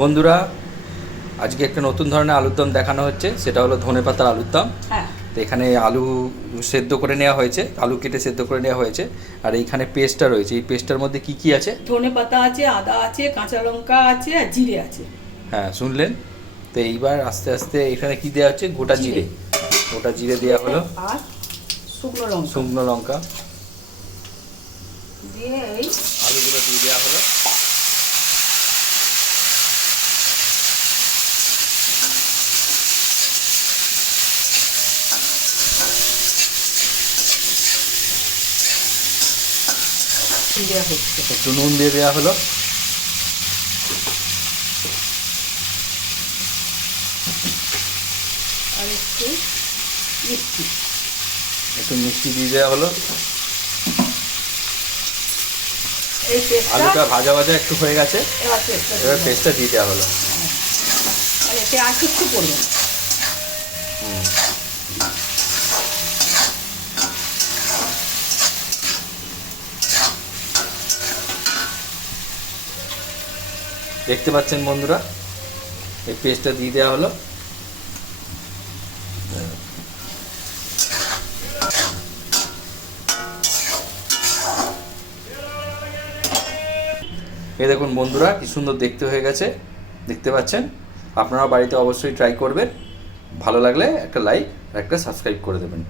বন্ধুরা, আজকে একটা নতুন ধরনের আলুর দম দেখানো হচ্ছে, সেটা হলো ধনেপাতার আলুর দম। হ্যাঁ, তো এখানে আলু সেদ্ধ করে নেওয়া হয়েছে, আলু কেটে সেদ্ধ করে নেওয়া হয়েছে। আর এইখানে পেস্টটা রয়েছে, এই পেস্টটার মধ্যে কি কি আছে? ধনে পাতা আছে, আদা আছে, কাঁচা লঙ্কা আছে আর জিরে আছে। হ্যাঁ, শুনলেন। তো এইবার আস্তে আস্তে এখানে কি দেওয়া হচ্ছে? গোটা জিরে। গোটা জিরে দেওয়া হলো, আর শুকনো লঙ্কা শুকনো লঙ্কা দিয়ে এই আলুগুলো দিয়ে দেওয়া হলো। দেওয়া হচ্ছে। একটু নুন দিয়ে দেওয়া হলো। আর একটু মিষ্টি। একটু মিষ্টি দিয়ে দেওয়া হলো। এই পেস্টটা আলুটা ভাজা ভাজা একটু হয়ে গেছে, এবার পেস্টটা এবার পেস্টটা দিয়ে দেওয়া হলো। আর এতে আর কিছু পড়বে না। দেখতে পাচ্ছেন বন্ধুরা, এই পেস্টটা দিয়ে দেওয়া হলো। এই দেখুন বন্ধুরা, কি সুন্দর দেখতে হয়ে গেছে, দেখতে পাচ্ছেন। আপনারা বাড়িতে অবশ্যই ট্রাই করবেন। ভালো লাগলে একটা লাইক আর একটা সাবস্ক্রাইব করে দেবেন।